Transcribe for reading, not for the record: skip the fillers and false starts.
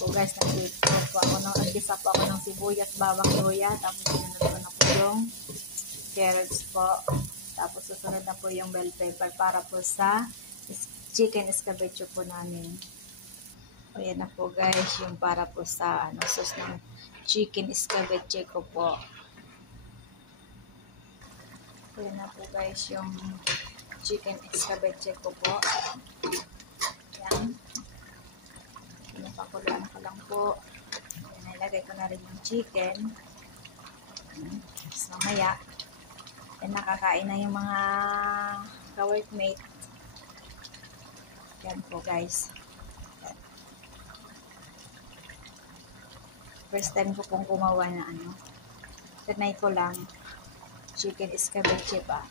po guys, nagisa po ako ng sibuyas, bawang, luya, tapos sinunod ko na po yung carrots po. Tapos susunod na po yung bell pepper para po sa chicken escabeche po namin. Ayan na po guys, yung para po sa sauce ng chicken escabeche ko po. Ayan na po guys, yung chicken escabeche ko po. Ayan. Pinapakuluan ko lang po. Ayan, nilagay ko na rin yung chicken. Tapos mamaya, nakakain na yung mga ka-workmate. Yan po guys. Yan. First time ko pong gumawa na Tinay ko lang chicken escabeche pa.